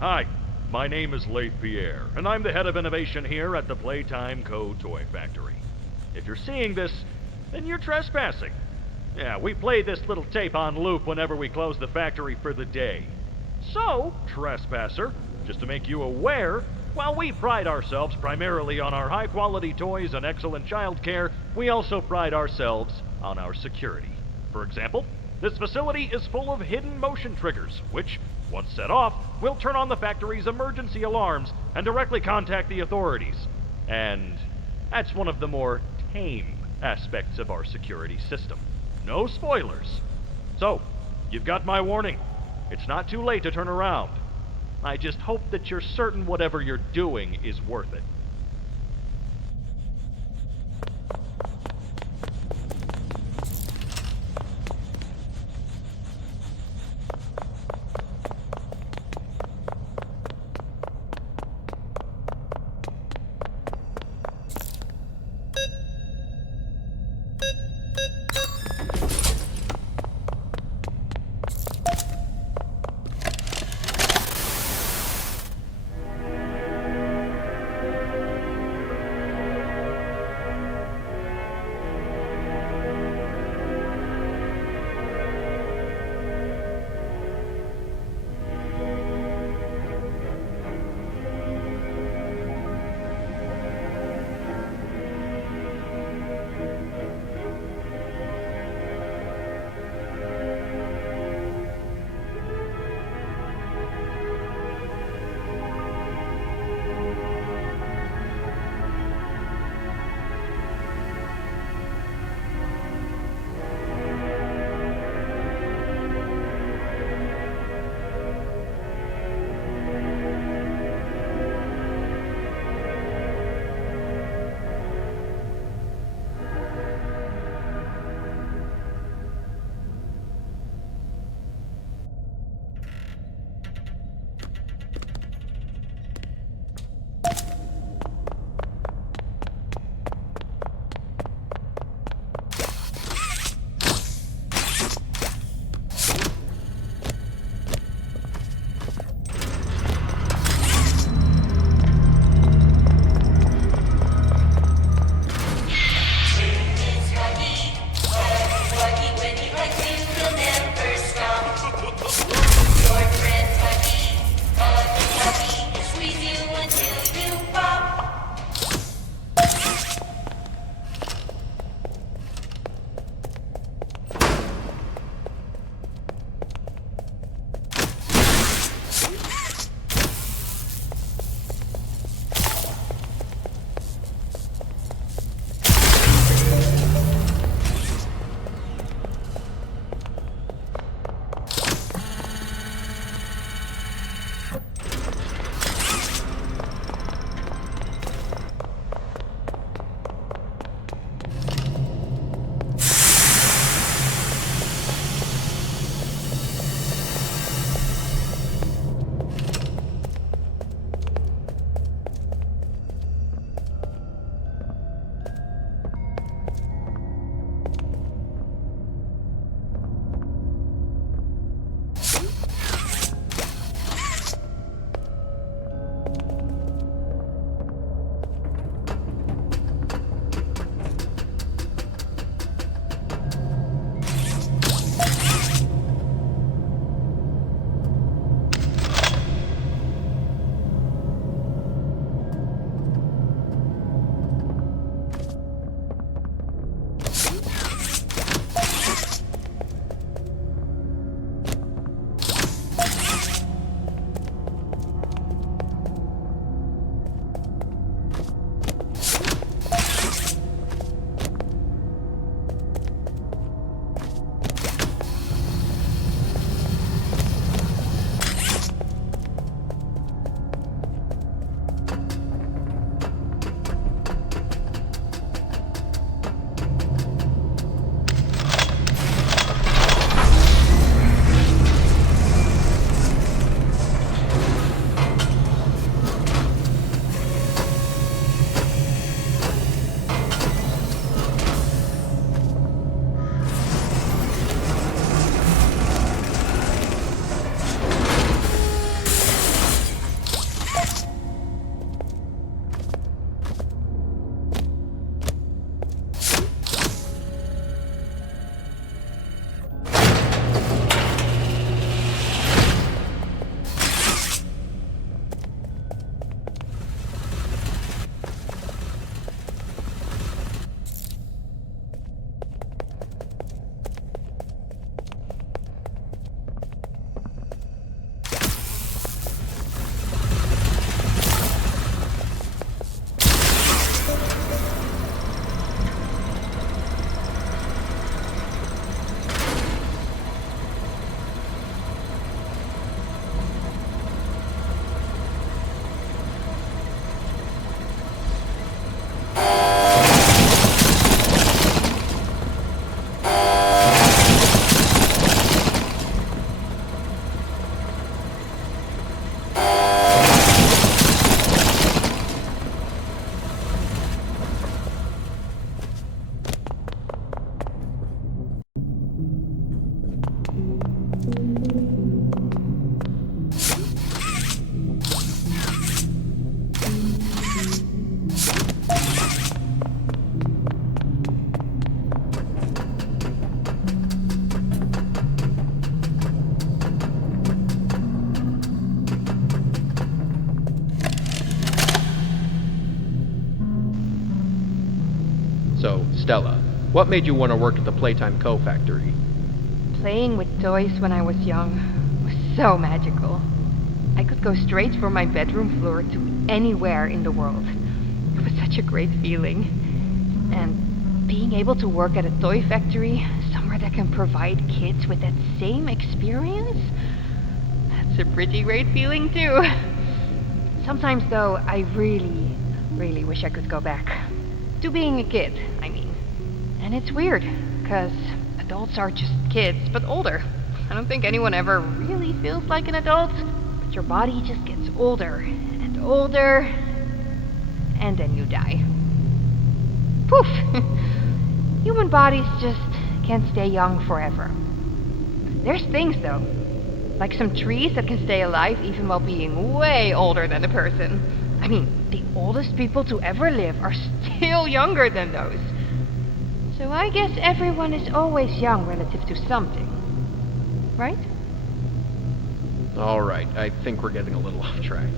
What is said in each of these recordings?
Hi, my name is Leif Pierre, and I'm the head of innovation here at the Playtime Co. Toy Factory. If you're seeing this, then you're trespassing. Yeah, we play this little tape on loop whenever we close the factory for the day. So, trespasser, just to make you aware, while we pride ourselves primarily on our high-quality toys and excellent childcare, we also pride ourselves on our security. For example, this facility is full of hidden motion triggers, which, once set off, will turn on the factory's emergency alarms and directly contact the authorities. And that's one of the more tame aspects of our security system. No spoilers. So, you've got my warning. It's not too late to turn around. I just hope that you're certain whatever you're doing is worth it. Stella, what made you want to work at the Playtime Co. factory? Playing with toys when I was young was so magical. I could go straight from my bedroom floor to anywhere in the world. It was such a great feeling. And being able to work at a toy factory, somewhere that can provide kids with that same experience, that's a pretty great feeling too. Sometimes though, I really wish I could go back. To being a kid, I mean. And it's weird, because adults are just kids, but older. I don't think anyone ever really feels like an adult, but your body just gets older and older, and then you die. Poof! Human bodies just can't stay young forever. There's things though, like some trees that can stay alive even while being way older than a person. I mean, the oldest people to ever live are still younger than those. So I guess everyone is always young relative to something. Right? Alright, I think we're getting a little off track.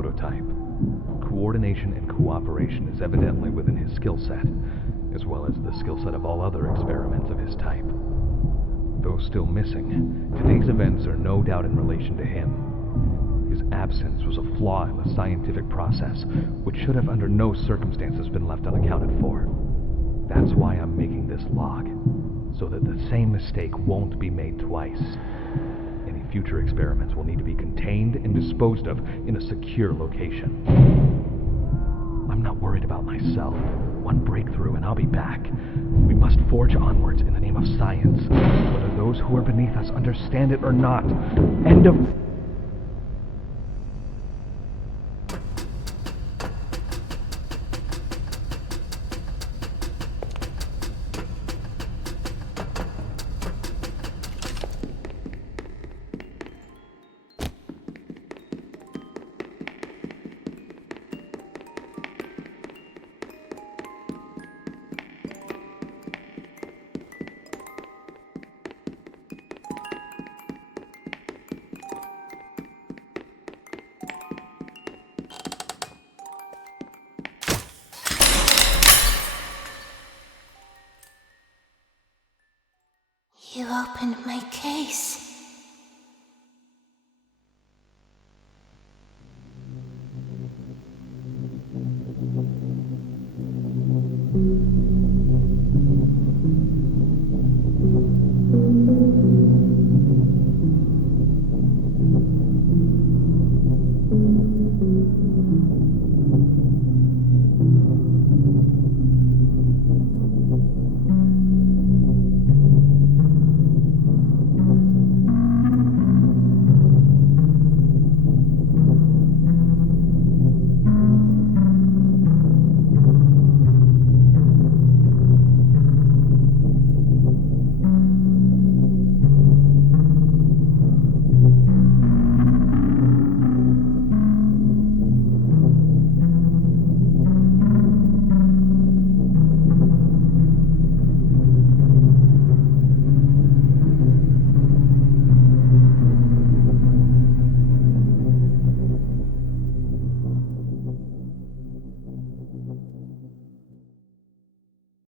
prototype. Coordination and cooperation is evidently within his skill set, as well as the skill set of all other experiments of his type. Though still missing, today's events are no doubt in relation to him. His absence was a flaw in the scientific process, which should have under no circumstances been left unaccounted for. That's why I'm making this log, so that the same mistake won't be made twice. Any future experiments will need to be contained and disposed of in a secure location. I'm not worried about myself. One breakthrough and I'll be back. We must forge onwards in the name of science, whether those who are beneath us understand it or not. End of... You opened my case.